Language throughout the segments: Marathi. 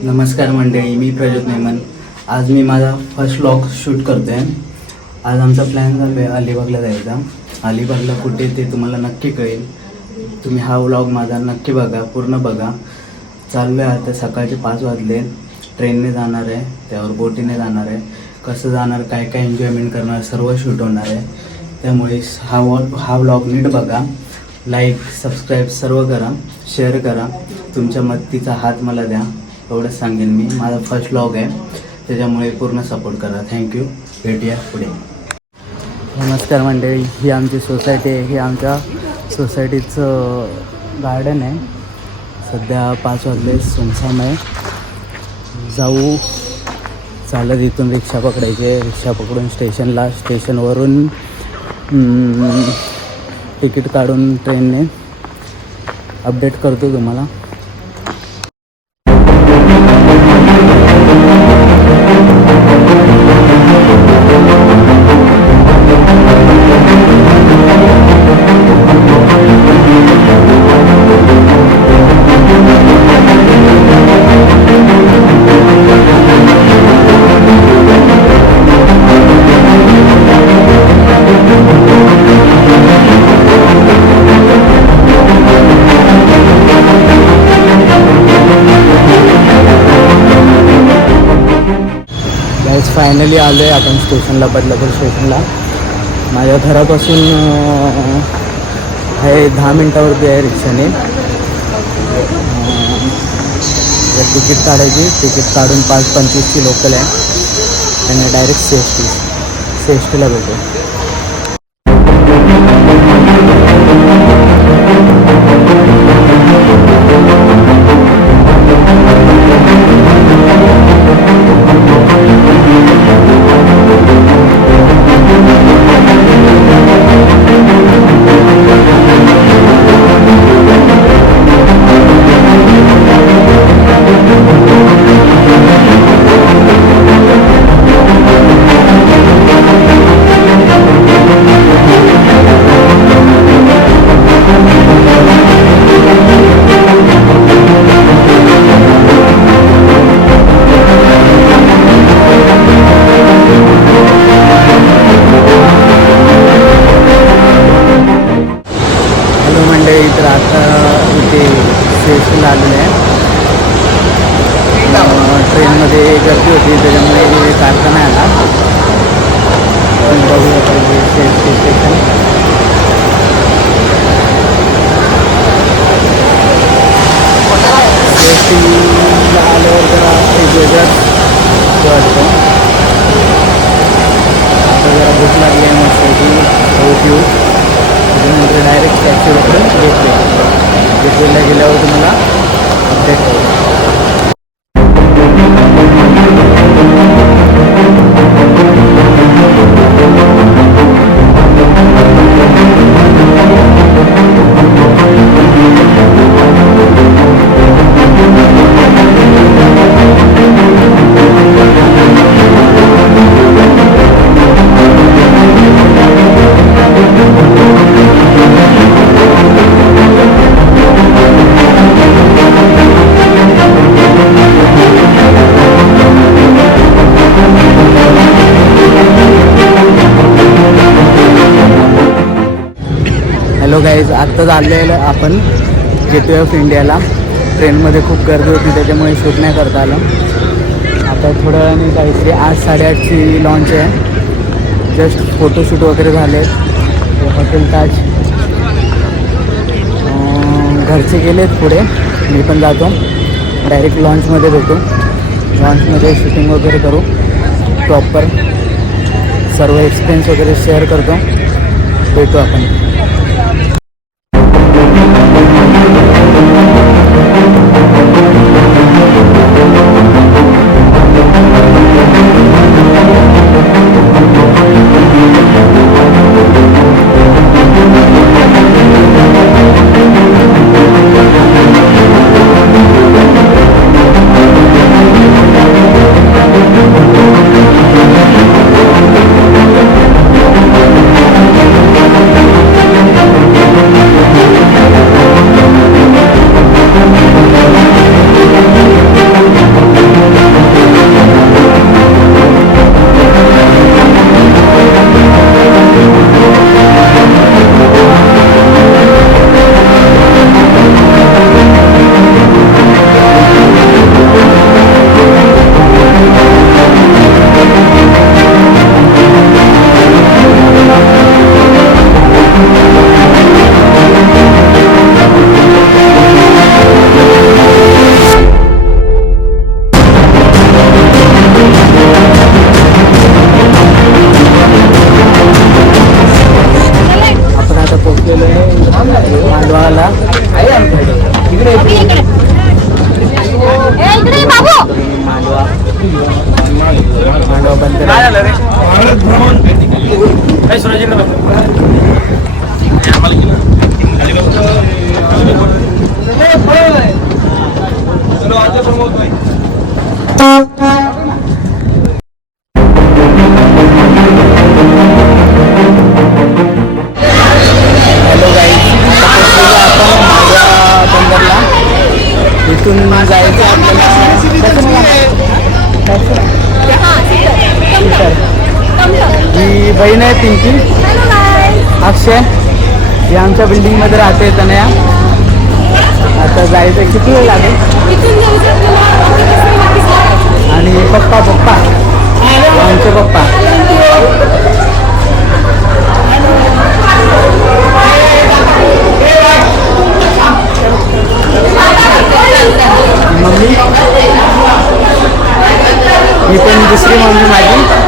नमस्कार मंडळी, मी प्रज्योत मेमन. आज मी माझा फर्स्ट व्लॉग शूट करतो आहे. आज आमचा प्लॅन झाला आहे अलिबागला जायचा. अलिबागला कुठे ते तुम्हाला नक्की कळेल. तुम्ही हा व्लॉग माझा नक्की बघा, पूर्ण बघा. चाललो आहे आता, सकाळचे 5 वाजले. ट्रेनने जाणार आहे, त्यावर बोटीने जाणार आहे. कसं जाणार, काय काय एन्जॉयमेंट करणार, सर्व शूट होणार आहे. त्यामुळे हा व्लॉग नीट बघा. लाईक, सबस्क्राईब सर्व करा, शेअर करा. तुमच्या मदतीचा हात मला द्या, एवढंच सांगेन मी. माझा फर्स्ट व्लॉग आहे, त्याच्यामुळे पूर्ण सपोर्ट करा. थँक्यू. भेटूया पुढे. नमस्कार मंडळी, ही आमची सोसायटी आहे. ही आमच्या सोसायटीचं गार्डन आहे. सध्या 5 वाजले, सुनसान आहे. जाऊ चालत, इथून रिक्षा पकडायची. रिक्षा पकडून स्टेशनला, स्टेशनवरून तिकीट काढून ट्रेनने अपडेट करतो तुम्हाला. फायनली आलो आहे आपण स्टेशनला, बदलापूर स्टेशनला. माझ्या घरापासून आहे 10 मिनटावरती आहे रिक्षाने. तिकीट काढायची, तिकीट काढून 5:25ची लोकल आहे आणि डायरेक्ट सीएसटीला भेटू. तर आता इथे सीएसटीला आलेलं आहे. ट्रेनमध्ये गर्दी होती, त्याच्यामुळे काढता नाही आला. बघूया पाहिजे सीएसटी स्टेशन. सीएसटीला आल्यावर जरा एक वेगळाच वाटतं. आता जरा भूक लागली आहे, मस्त पिऊ. त्याच्यानंतर डायरेक्ट टॅक्सी पकडून गेटवेला गेल्यावर तुम्हाला अपडेट करू. हॅलो गाईज, आत्ताच आलेलं आपण गेटवे ऑफ इंडियाला. ट्रेनमध्ये खूप गर्दी होती त्याच्यामुळे शूट नाही करता आलं. आता थोड्या वेळाने काहीतरी 8-8:30ची लॉन्च आहे. जस्ट फोटोशूट वगैरे झाले. हॉटेल ताज. घरचे गेलेत पुढे, मी पण जातो. डायरेक्ट लॉन्चमध्ये भेटू. लॉन्चमध्ये शूटिंग वगैरे करू. प्रॉपर सर्व एक्सपिरियन्स वगैरे शेअर करतो. भेटू आपण. ही बहीण आहे पिंकी. अक्षय ही आमच्या बिल्डिंगमध्ये राहते. तनया. आता जायचं किती वेळ लागेल? आणि पप्पा आमचे पप्पा मम्मी. ही पण दुसरी मम्मी माझी.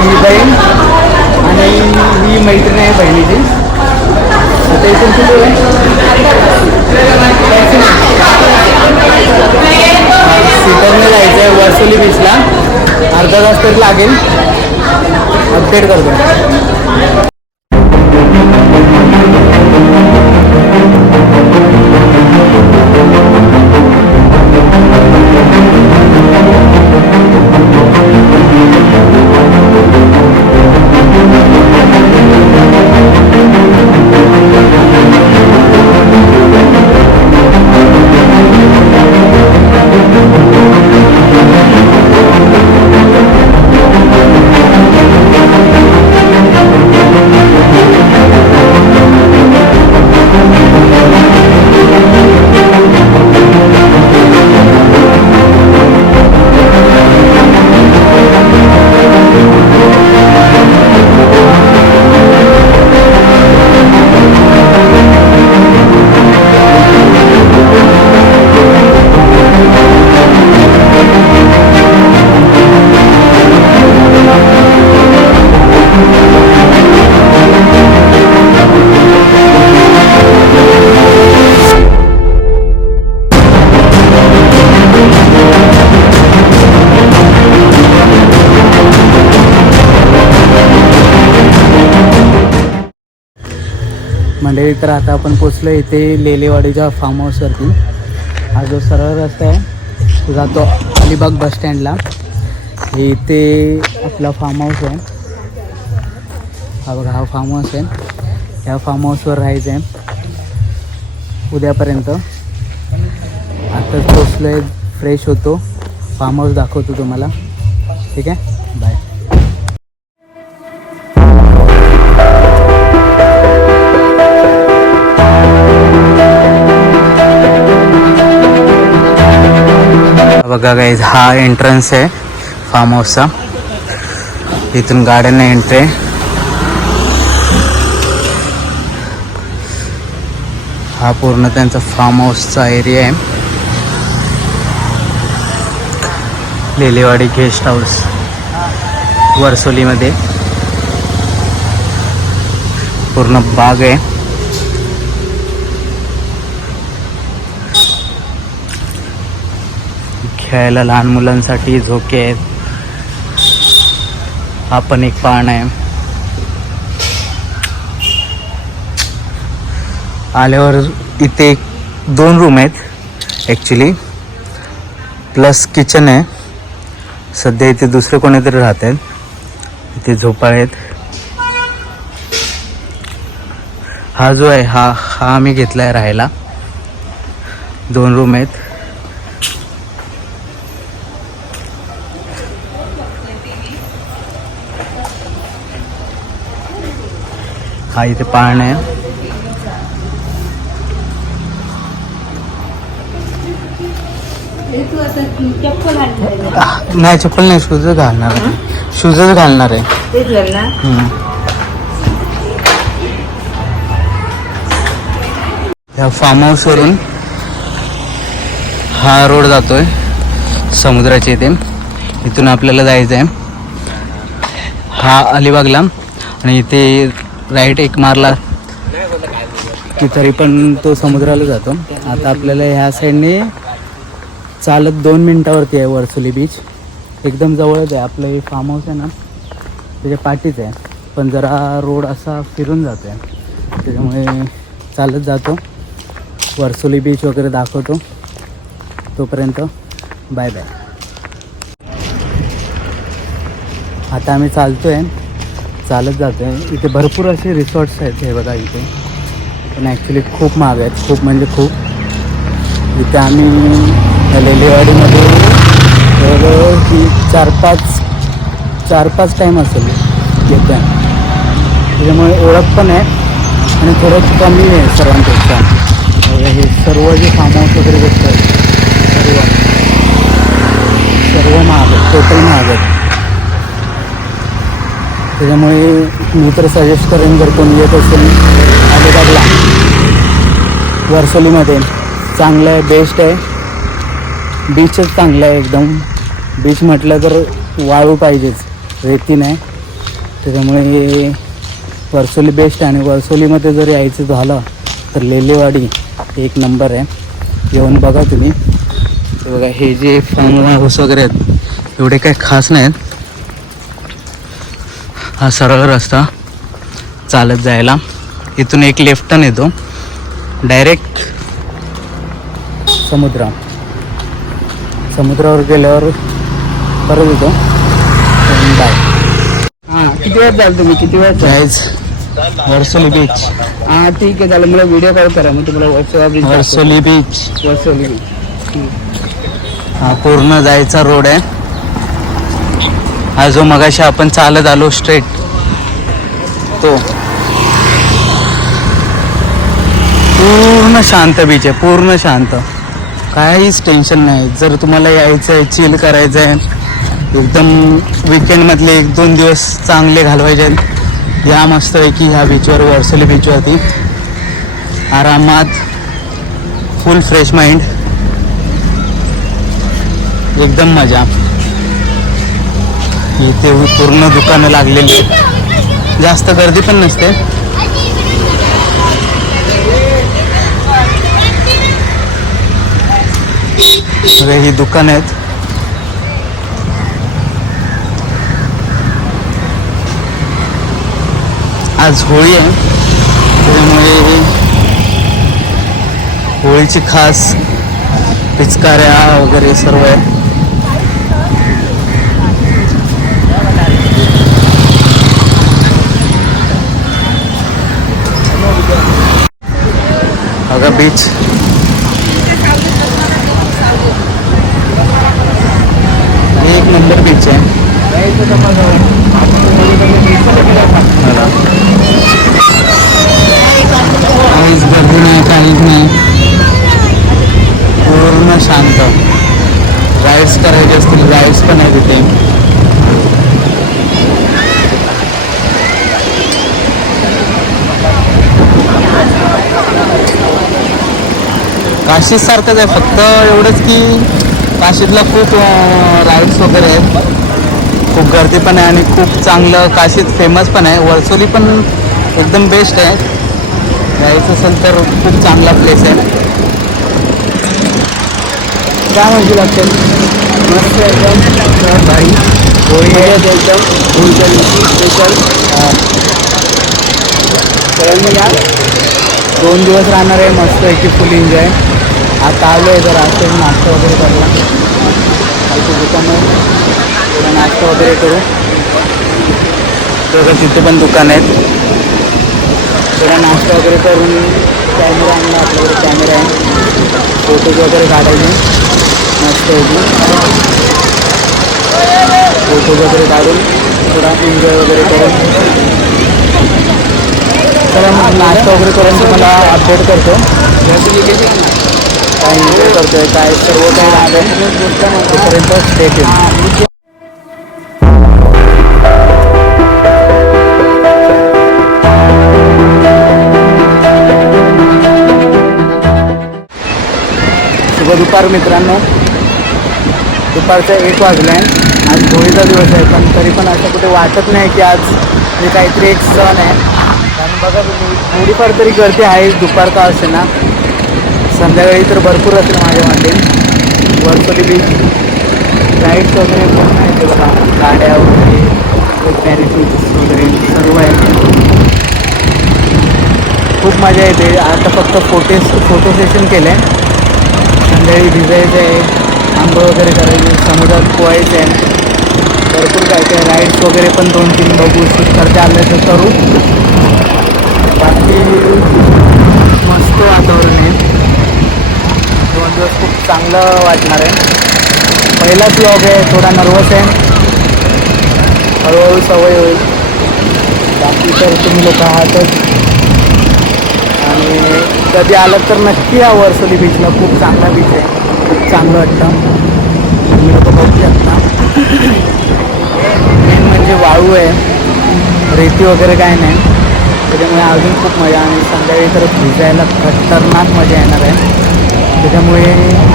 ही बहीण आणि ही मैत्रीण आहे बहिणीची. आता इथून किती वेळ? सीटरने जायचं आहे वर्सोली बीचला. अर्धा तास तरी लागेल. अपडेट करतो. मंडळी, तर आता आपण पोचलो इथे लेलेवाडीच्या फार्म हाऊसवरती. हा जो सरळ रस्ता आहे तो जातो अलिबाग बस स्टँडला. हे इथे आपला फार्म हाऊस आहे. हा बघा, हा फार्म हाऊस आहे. ह्या फार्म हाऊसवर राहायचं आहे उद्यापर्यंत. आताच पोचलो आहे, फ्रेश होतो, फार्म हाऊस दाखवतो तुम्हाला. ठीक आहे, बाय. बघा गाईज, हा एंट्रन्स आहे फार्म हाऊसचा. इथून गाड्यांना एंट्री आहे. हा पूर्ण त्यांचा फार्म हाऊसचा एरिया आहे. लेलेवाडी गेस्ट हाऊस वर्सोलीमध्ये. पूर्ण बाग आहे. खेळायला लहान मुलांसाठी झोके आहेत. हा पण एक पाळणा आहे. आल्यावर इथे 2 रूम आहेत ॲक्च्युली, प्लस किचन आहे. सध्या इथे दुसरे कोणीतरी राहत आहेत. इथे झोपाळे आहेत. हा जो आहे हा आम्ही घेतला आहे राहायला. 2 रूम आहेत. हा इथे पाळणा आहे. नाही चप्पल नाही, शूजच घालणार आहे. शूजच घालणार आहे. या फार्म हाऊसवरून हा रोड जातोय समुद्राच्या इथे. इथून आपल्याला जायचं आहे हा अलिबागला. आणि इथे राईट एक मारला की तरी पण तो समुद्राला जातो. आता आपल्याला ह्या साईडने चालत 2 मिनटावरती आहे वर्सोली बीच. एकदम जवळच आहे. आपलं हे फार्म हाऊस आहे ना त्याच्या पाठीच आहे, पण जरा रोड असा फिरून जातो आहे, त्याच्यामुळे चालत जातो. वर्सोली बीच वगैरे दाखवतो. तोपर्यंत बाय बाय. आता आम्ही चालत जातो आहे. इथे भरपूर असे रिसॉर्ट्स आहेत. हे बघा इथे, पण ॲक्च्युली खूप महाग आहेत. खूप म्हणजे खूप. इथे आम्ही लेलेवाडीमध्ये तर ही 4-5 टाईम असेल येतो आहे. त्याच्यामुळे ओळख पण आहे आणि थोडं कमी आहे सर्वांपेक्षा. हे सर्व जे फार्म हाऊस वगैरे गोष्ट आहेत सर्व महाग आहेत, टोटल महाग आहेत. त्याच्यामुळे मी तर सजेस्ट करेन, जर कोणी येत असेल अलिबागला वर्सोलीमध्ये, चांगलं आहे, बेस्ट आहे. बीचच चांगलं आहे एकदम. बीच म्हटलं तर वाळू पाहिजेच, रेती नाही. त्याच्यामुळे वर्सोली बेस्ट आहे. आणि वर्सोलीमध्ये जर यायचं झालं तर लेलेवाडी एक नंबर आहे. येऊन बघा तुम्ही. ते बघा हे जे फार्म हाऊस वगैरे आहेत एवढे काही खास नाहीत. हा सरळ रस्ता चालत जायला. इथून एक लेफ्ट टर्न येतो डायरेक्ट समुद्रावर गेल्यावर परत येतो. बाय. हां, किती वेळ जाल तुम्ही? किती वेळ जायचं? वर्सोली बीच. हां ठीक आहे, चालेल. मला व्हिडिओ कॉल करा, मी तुम्हाला व्हॉट्सअप. वर्सोली बीच. हा पूर्ण जायचा रोड आहे. हा जो मगाशी आपण चालत आलो स्ट्रेट तो. पूर्ण शांत बीच आहे, पूर्ण शांत. काहीच टेन्शन नाही. जर तुम्हाला यायचं आहे, चिल करायचं आहे, एकदम विकेंडमधले 1-2 दिवस चांगले घालवायचे आहेत, या मस्तपैकी ह्या बीचवर, वर्सोली बीचवरती आरामात, फुल फ्रेश माइंड, एकदम मजा. इथे पूर्ण दुकानं लागलेली आहेत, जास्त गर्दी पण नसते. ही दुकान आहेत. आज होळी आहे, त्याच्यामुळे होळीची खास पिचकाऱ्या वगैरे सर्व आहे. बघा बीच. एक नंबर बीच आहे. काहीच गर्दी नाही, काहीच नाही, पूर्ण शांत. राईड्स काशीसारखंच आहे, फक्त एवढंच की काशीतला खूप राईड्स वगैरे आहेत, खूप गर्दी पण आहे आणि खूप चांगलं काशीत फेमस पण आहे. वर्सोली पण एकदम बेस्ट आहे, जायचं असेल तर खूप चांगला प्लेस आहे. काय म्हणशील असेल? मस्त एकदम भाई होळी आहे एकदम होळीच्या दिवशी स्पेशल. सगळ्यांनी या, 2 दिवस राहणार आहे मस्त आहे की फुल एन्जॉय. आता आलो आहे जरा असं नाश्ता वगैरे करायला, खालची दुकानं थोडा नाश्ता वगैरे करू. तर तिथे पण दुकान आहेत, थोडा नाश्ता वगैरे करून कॅमेरा आणला, आपल्याकडे कॅमेरा आहे, फोटोज वगैरे काढायचे मस्त होती. फोटोज वगैरे काढून थोडा एन्जॉय वगैरे करून तर मग नाश्ता वगैरे करून तुम्हाला अपडेट करतो, काय एन्जॉय करतो आहे काय सर्व काही राहते तोपर्यंत स्टे केलं. शुभ दुपार मित्रांनो, दुपारचं 1 वाजलं आहे. आज होळीचा दिवस आहे, पण तरी पण असं कुठे वाटत नाही की आज म्हणजे काहीतरी एक सण आहे. कारण बघा तुम्ही थोडीफार तरी गर्दी आहे, दुपार का असे ना, संध्याकाळी तर भरपूर असेल माझ्या वाटेल. वर्सोली बीच राईड्स वगैरे पण आहे बघा, गाड्या वगैरे पॅरेशूट्स वगैरे सर्व आहे, खूप मजा येते. आता फक्त फोटो सेशन केलं आहे, संध्याकाळी भिजायचं आहे, आंघोळ वगैरे करायचे, समुद्रात पोहायचं आहे, भरपूर काय काय राईड्स वगैरे पण 2-3 बघू करता आलं तर करू. बाकी मस्त वातावरण आहे, 2 दिवस खूप चांगलं वाटणार आहे. पहिलाच व्लॉग आहे, थोडा नर्वस आहे, हळूहळू सवय होईल. बाकी तर तुम्ही लोक आहातच आणि कधी आलं तर नक्की या वर्सोली बीचला, खूप चांगला बीच आहे, खूप चांगलं वाटतं. तुम्ही लोक बघू शकता, मेन म्हणजे वाळू आहे, रेती वगैरे काय नाही, त्याच्यामुळे अजून खूप मजा. आणि संध्याकाळी तर भिजायला खतरनाक मजा येणार आहे. त्याच्यामुळे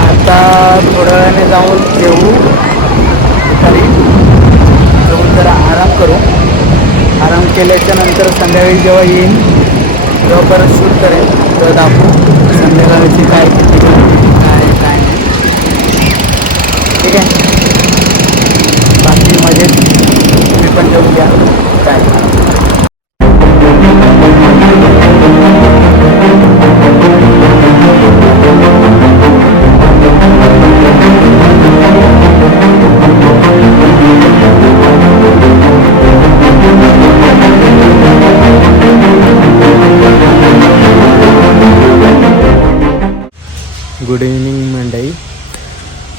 आता थोड्या वेळाने जाऊन जेवू, दुपारी जाऊन जरा आराम करू. आराम केल्याच्या नंतर संध्याकाळी जेव्हा येईन तेव्हा परत शूट करेन, तेव्हा दाखवू संध्याकाळची काय किती काय काय नाही. ठीक आहे, बाकी मजेत, तुम्ही पण जेवून घ्या. काय गुड इव्हनिंग मंडळी,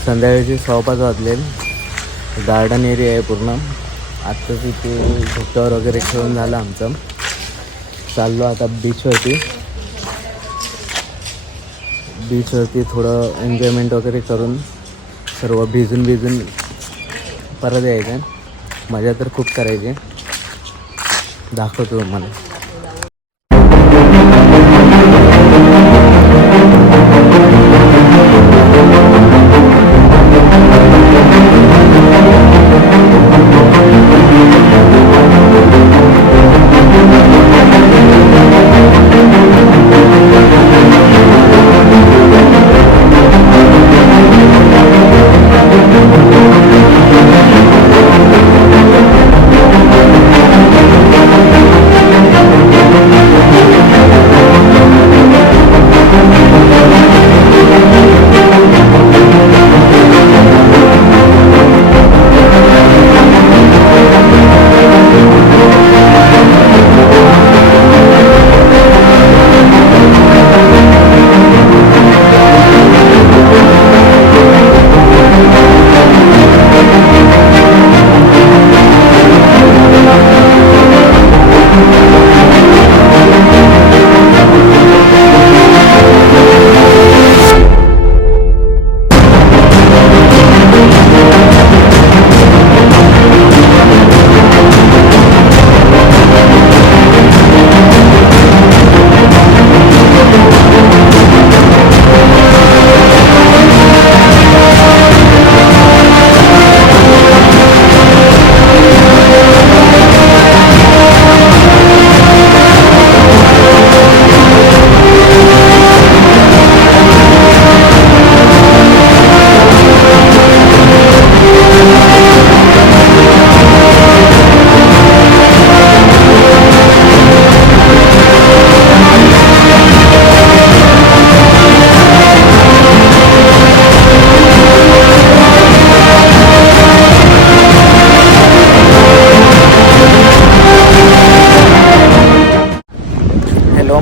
संध्याकाळचे 6:15 वाजले. गार्डन एरिया आहे पूर्ण. आत्ताच इथे झोक्यावर वगैरे खेळून झालं आमचं. चाललो आता बीचवरती थोडं एन्जॉयमेंट वगैरे करून सर्व भिजून परत यायचं. मजा तर खूप करायची, दाखवतो मला.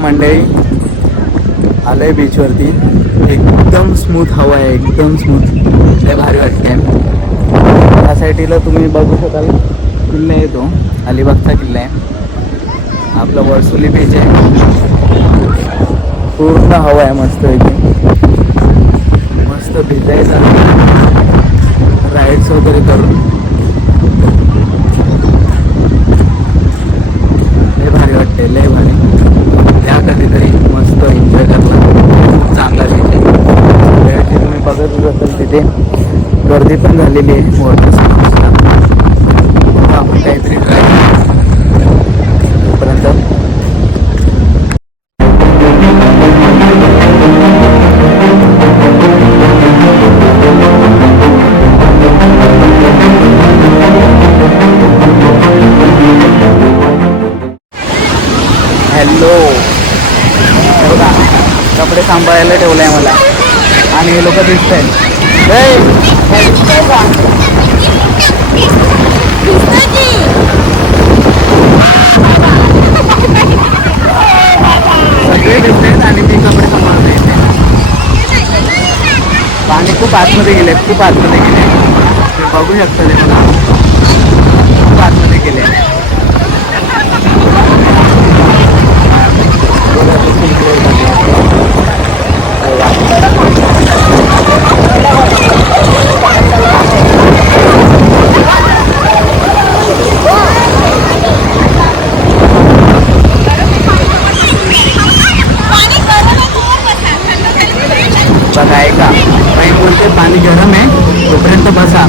मंडळी, आलोय बीचवरती. एकदम स्मूथ हवा आहे, एकदम स्मूथ, लय भारी वाटते. या साईडला तुम्ही बघू शकाल किल्ला आहे, तो अलिबागचा किल्ला आहे. आपला वर्सोली बीच आहे, पूर्ण हवा आहे मस्त इथे. मस्त भिजायचं, राईड्स वगैरे करून लय भारी वाटते, लय भारी. त्या कधीतरी मस्त एन्जॉय करला, खूप चांगला बीच आहे. वेळची तुम्ही बघतच असाल तिथे गर्दी पण झालेली आहे वॉटर स्पोर्ट्सला. आपण काहीतरी ट्राय पर्यंत. हॅलो, बघा कपडे सांभाळायला ठेवलं आहे मला आणि हे लोक दिसत आहेत. सगळे दिसत आहेत आणि मी कपडे सांभाळतो येते. पाणी खूप आतमध्ये गेले, खूप आतमध्ये गेले. बघू शकता ते मला, खूप आतमध्ये गेले. बघा ऐका, मी बोलते पाणी गरम आहे, तोपर्यंत बसा.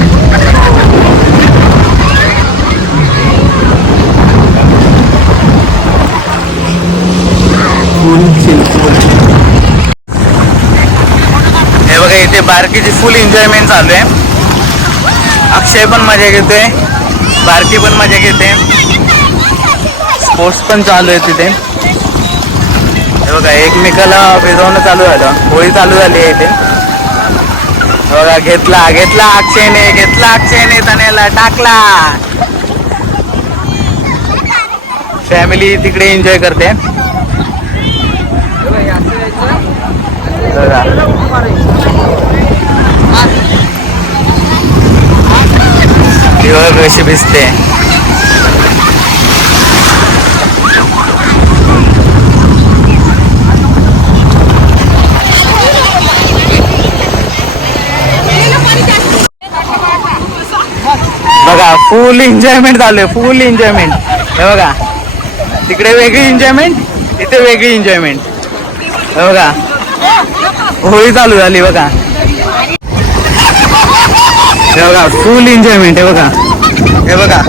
हे बघा इथे बारकीची फुल एन्जॉयमेंट चालू आहे. अक्षय पण मजा घेतोय, बारकी पण मजा घेते, स्पोर्ट्स पण चालू आहे तिथे. हे बघा एकमेकाला भिजवणं चालू झालं, होळी चालू झाली आहे इथे. बघा घेतला घेतला अक्षयने, घेतला अक्षयने, तनेला टाकला. फॅमिली तिकडे एन्जॉय करते. दिवस कशी भिजते. बघा फुल एन्जॉयमेंट चालू आहे, फुल एन्जॉयमेंट. हे बघा तिकडे वेगळी एन्जॉयमेंट, इथे वेगळी एन्जॉयमेंट. हे बघा होळी चालू झाली बघा. हे बघा फुल एन्जॉयमेंट. हे बघा, हे बघा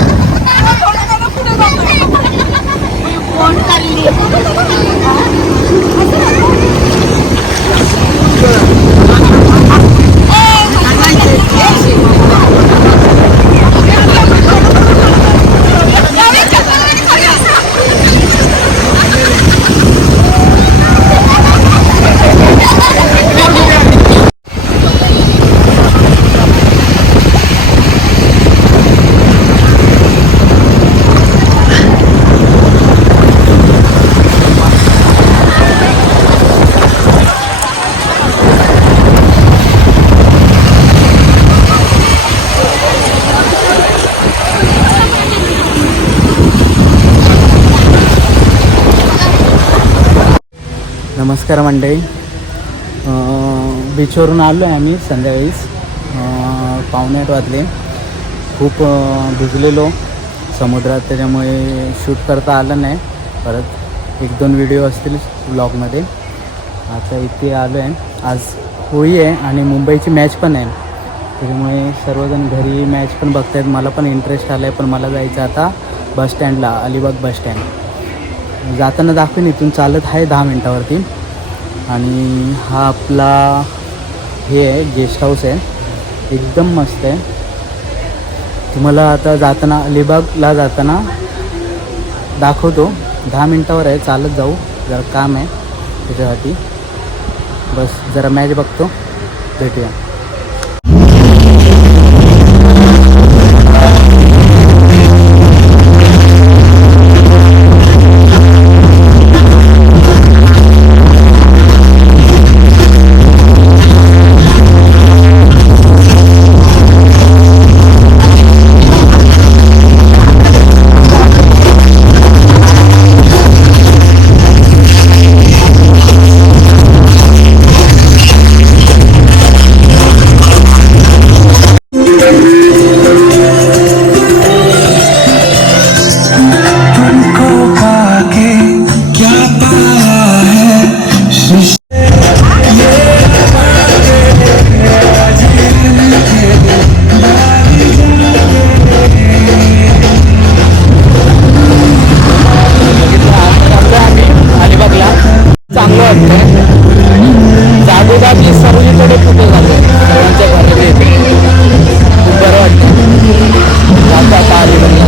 नमस्कार मंडळी, बीचवरून आलो आहे आम्ही संध्याकाळीच. 7:45 वाजले. खूप भिजलेलो समुद्रात, त्याच्यामुळे शूट करता आलं नाही. परत 1-2 व्हिडिओ असतील ब्लॉगमध्ये. आता इथे आलो आहे. आज होळी आहे आणि मुंबईची मॅच पण आहे, त्याच्यामुळे सर्वजण घरी मॅच पण बघत आहेत. मला पण इंटरेस्ट आला आहे, पण मला जायचं आता बसस्टँडला, अलिबाग बसस्टँड. जाताना दाखवेन, इथून चालत आहे 10 मिनटावरती. आणि हा आपला हे आहे गेस्ट हाऊस आहे, एकदम मस्त आहे. तुम्हाला आता जाताना अलिबागला जाताना दाखवतो. 10 मिनटावर आहे, चालत जाऊ, जरा काम आहे त्याच्यासाठी. बस जरा मॅच बघतो, भेटूया. वाटतंय. जागोजागी सर्वीकडे कुठे झाले सर्वांच्या घरात येते. खूप बरं वाटतं. जाता आता अलिबागला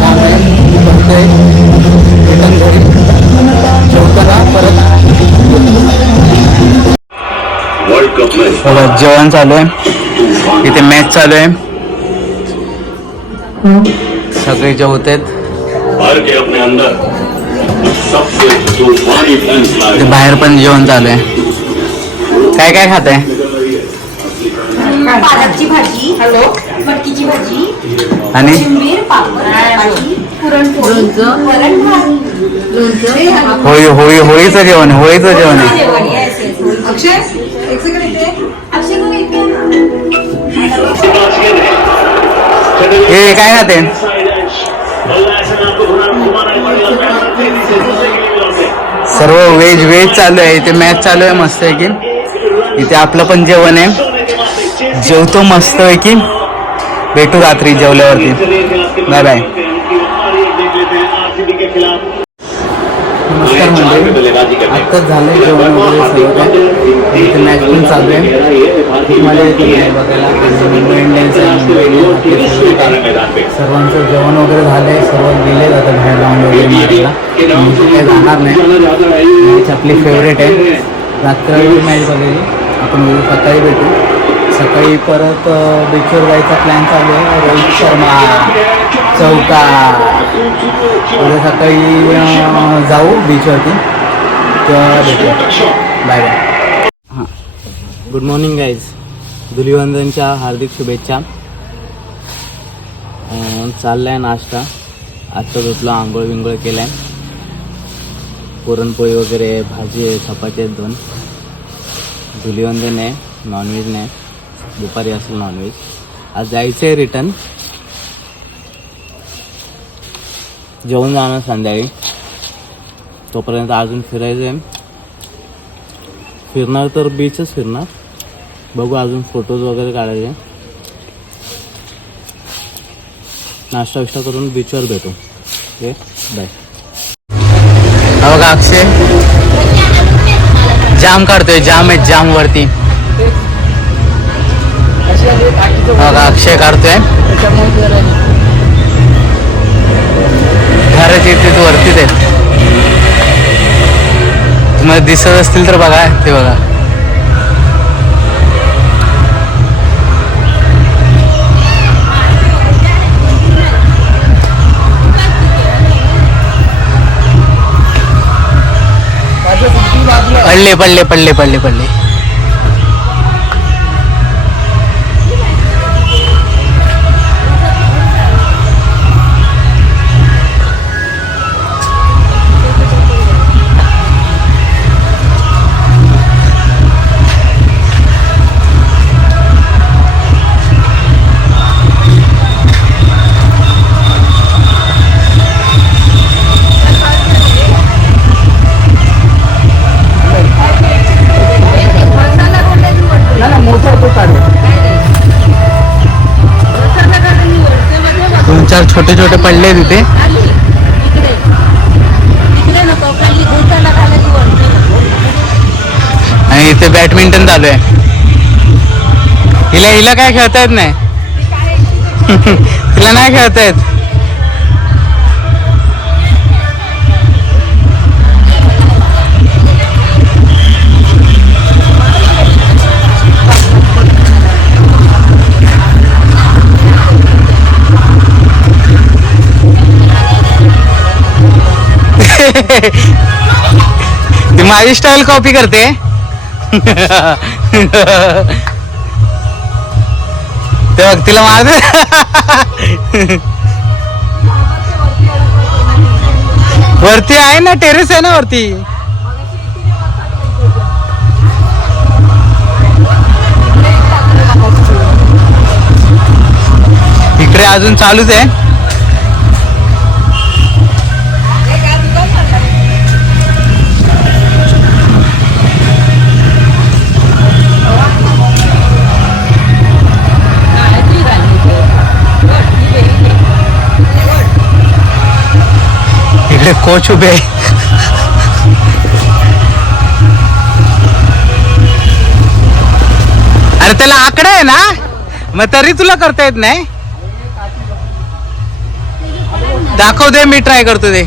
त्यामुळे मी बघतोय रिटर्न घरी जेवताना परत जेवण चालू आहे. इथे मॅच चालू आहे. सगळे जेवत आहेत. बाहेर पण जेवण चालू आहे. काय काय खात आहे? पालकची भाजी, मटकीची भाजी आणि होळी होळी होळीचं जेवण आहे. होळीचं जेवण आहे. हे काय खाते? सर्व व्हेज व्हेज चालू आहे. इथे मॅच चालू आहे मस्त आहे की. इथे आपलं पण जेवण आहे. जेवतो मस्त आहे की. भेटू रात्री जेवल्यावरती. Bye bye. नमस्कार मंडळी. आत्ताच झालं आहे जेवण वगैरे सगळं काय. इथे मॅच पण चालू आहे. खूप मजा येते मॅच बघायला. मुंबई इंडियन्स सर्वांचं जेवण वगैरे झालं आहे. सर्व गेले जातं बाहेर लावून वगैरे मारायला. काही जाणार नाही. मॅच आपली फेवरेट आहे. रात्रभर मॅच बघायली. आपण सकाळी भेटू. सकाळी परत बीचवर जायचा प्लॅन चालू आहे. रोहित शर्मा चौका उद्या सकाळी जाऊ बीचवरती तेव्हा भेटू. Bye bye. हां गुड मॉर्निंग गाईज. धुलिवंदनच्या हार्दिक शुभेच्छा. चालला आहे नाश्ता. आत्ता झोपलो. आंघोळ विंघोळ केला आहे. पुरणपोळी वगैरे भाजी आहे. चपाती आहेत 2. धुलिवंदन आहे. नॉनव्हेज नाही. दुपारी असेल नॉनव्हेज. आज जायचं आहे रिटर्न. जेवण जाणार संध्याकाळी. तोपर्यंत अजून फिरायचं आहे. फिरणार तर बीचच फिरणार. बघू अजून फोटोज वगैरे काढायचे. नाश्ता विष्टा करून बीचवर भेटू. Okay bye. हा बघा अक्षय जाम काढतोय. जाम आहे जाम वरती. बघा अक्षय काढतोय. घराचे तिथे वरतीच आहेत. तुम्हाला दिसत असतील तर बघा. ते बघा पडले पडले पडले पडले पडले. छोटे छोटे पडले तिथे. आणि इथे बॅडमिंटन चालू आहे. हिला काय खेळता येत नाही. तिला नाही खेळता येत. ती माझी स्टाईल कॉपी करते. ते बघ तिला मार. वरती आहे ना. टेरेस आहे ना वरती. इकडे अजून चालूच आहे. कोच उभे. अरे त्याला आकडा आहे ना, मग तरी तुला करता येत नाही. दाखव दे, मी ट्राय करतो ते.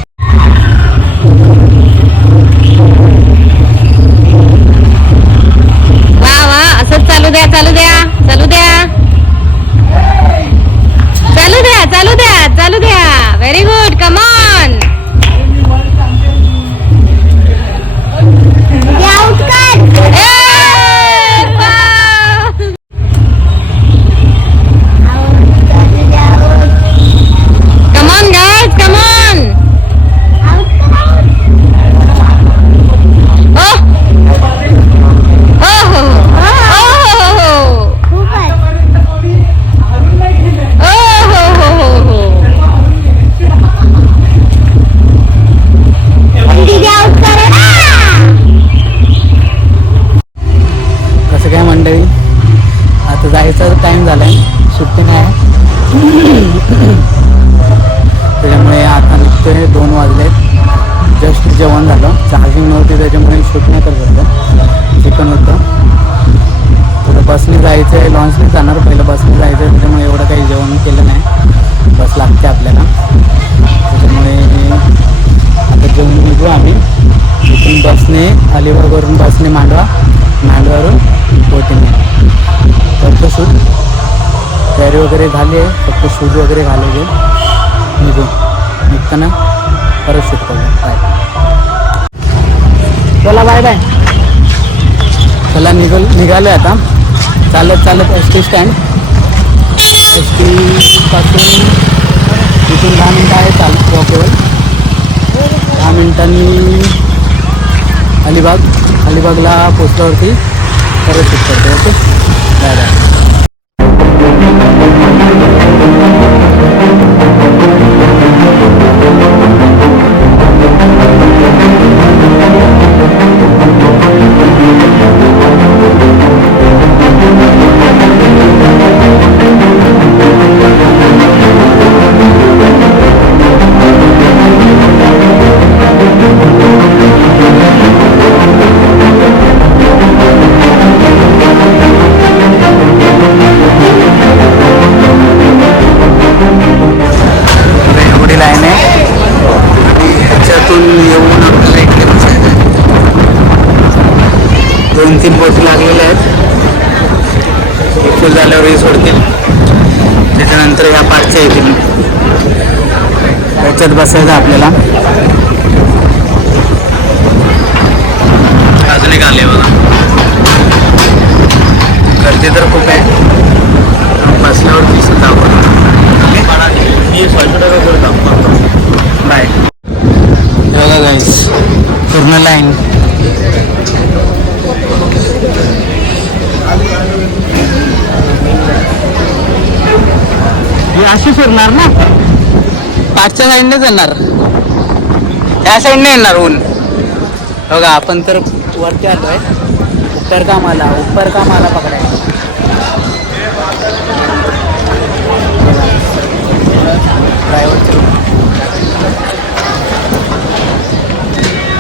वा वा, असंच चालू द्या चालू द्या चालू द्या चालू द्या चालू द्या चालू द्या. Very good, come on. Come on guys, come on. Oh. Oh. कसं काय मंडळी, आता जायचा टाइम झालाय, सुट्टी नाही. त्याच्यामुळे आता निघतोय, 2 वाजले. जस्ट जेवण झालं, चार्जिंग नव्हती त्याच्यामुळे शूट नाही करत होतं. चिकन होतं. थोडं बसने जायचं आहे, लॉन्चने जाणार. पहिलं बसने जायचं आहे, त्याच्यामुळे एवढं काही जेवण केलं नाही. बस लागते आपल्याला, त्याच्यामुळे आता जेवण निघू आम्ही. इथून बसने अलिबागवरून बसने मांडवावरून बोटीने करतो शूट. तयारी वगैरे झाली आहे, फक्त शूज वगैरे घालायचे. निघताना परत शूट करू. बाय. चला बाय बाय. चला निघालो आता चालत एस टी स्टँड. एस टीपासून इथून 10 मिनटं आहे चालत वॉकेबल. 10 मिनिटांनी अलिबागला पोचल्यावरती परत शूट करतो. Okay, bye bye. येऊन आपल्याला इकडे बसायचं आहे. 2-3 बोटी लागलेल्या आहेत. फुल झाल्यावरही सोडतील, त्याच्यानंतर ह्या पार्कच्या येतील. त्याच्यात बसायचं आपल्याला. अजून एक आले बघा, गर्दी तर खूप आहे. बसल्यावर दिसत आपण. बाय. बघा गाईस, पूर्ण लाईन. ही अशी फिरणार ना, पाचच्या साईडने जाणार, त्या साईडने येणार ऊन. बघा आपण तर वरती आलोय. उत्तर कामाला पकडायला. ड्रायव्हरचं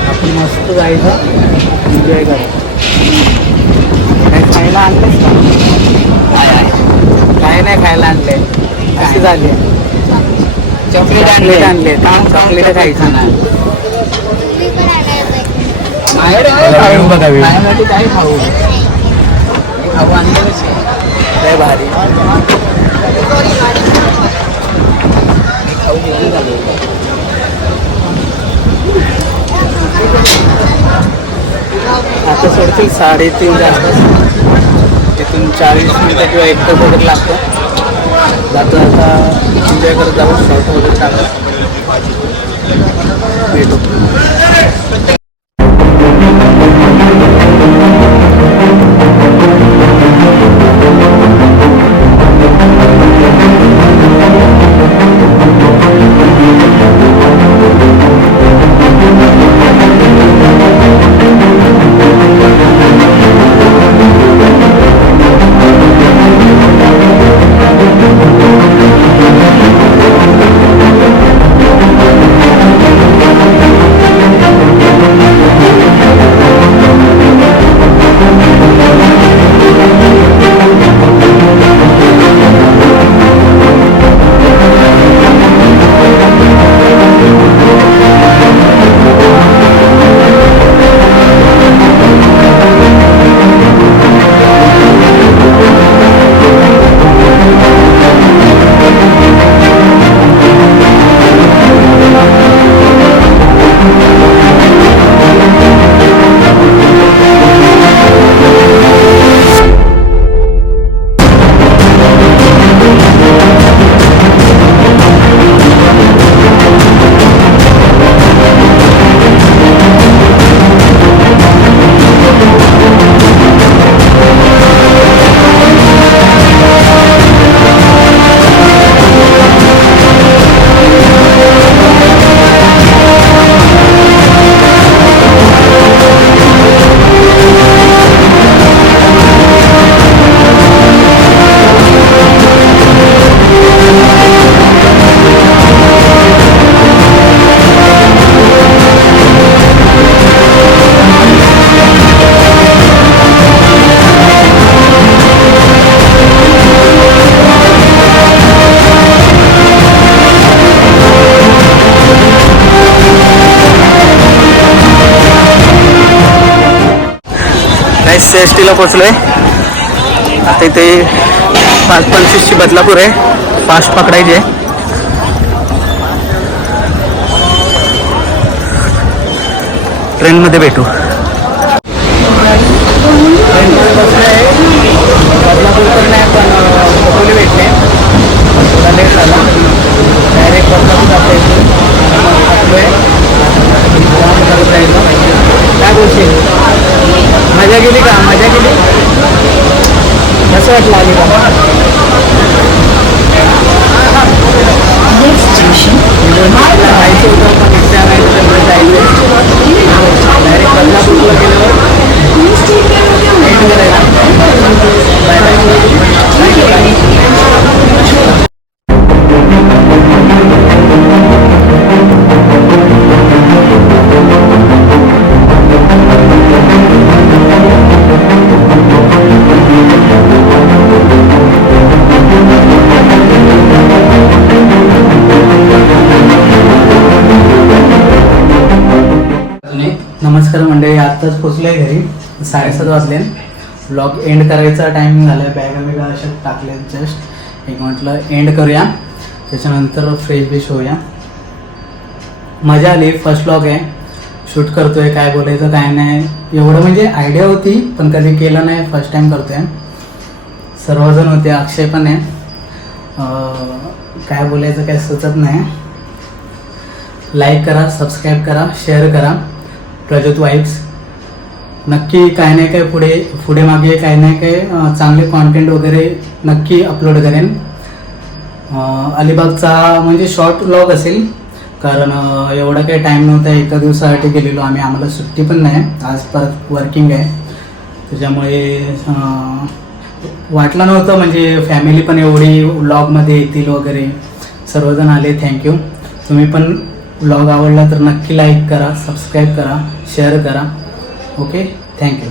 आपण मस्त जायचं, एन्जॉय करायचं. काय खायला आणलंच का? काय नाही खायला आणलंय, अशी झाली. चॉकलेट आणले, चॉकलेट खायचं ना. काय खाऊ आणलं लय भारी. आता सोडतील 3:30 आसपास. तिथून 40 मिनिटं किंवा 1 तास वगैरे लागतो. जाता एन्जॉय करत जाऊ, शॉर्ट वगैरे टाकत भेटू. CST ला पोचलोय. आता इथे 5:25ची बदलापूर आहे. फास्ट पकडायची आहे. ट्रेनमध्ये भेटू. बदलापूर तर नाही पण खोपोली भेटले. थोडा लेट झाला. डायरेक्ट बदलापूर जाता येतो. काय बोलशील? मजा गेली का? मजा गेली. कसं वाटलं आली का? जायचं होतं पण इच्छा नाही त्याच्यामुळे जायचं. डायरेक्ट बदलापूरला गेल्यावर भेट करायला. Bye bye. नमस्कार मंडळी, आत्ताच पोचलो आहे घरी. 7:30 वाजले. ब्लॉग एंड करायचा टायमिंग झाला आहे. बॅगा बिगा अशा टाकल्या जस्ट. एक म्हटलं एंड करूया, त्याच्यानंतर फ्रेश बिश होऊया. मजा आली. फर्स्ट ब्लॉग आहे, शूट करतोय. काय बोलायचं काय नाही एवढं म्हणजे आयडिया होती पण कधी केलं नाही. फर्स्ट टाईम करतोय. सर्वजण होते, अक्षय पण आहे. काय बोलायचं काय सुचत नाही. लाईक करा, सबस्क्राईब करा, शेअर करा. प्रज्योत वाईब्स नक्की काय नाही काय पुढे मागे काय नाही काय चांगले कॉन्टेंट वगैरे नक्की अपलोड करेन. अलिबागचा म्हणजे शॉर्ट व्लॉग असेल, कारण एवढा काही टाईम नव्हता. एका दिवसासाठी गेलेलो आम्ही. आम्हाला सुट्टी पण नाही. आज परत वर्किंग आहे, त्याच्यामुळे वाटलं नव्हतं म्हणजे फॅमिली पण एवढी व्लॉगमध्ये येतील वगैरे. सर्वजण आले, थँक्यू. तुम्ही पण व्लॉग आवडला तर नक्की लाईक करा, सबस्क्राईब करा, शेअर करा. Okay, thank you.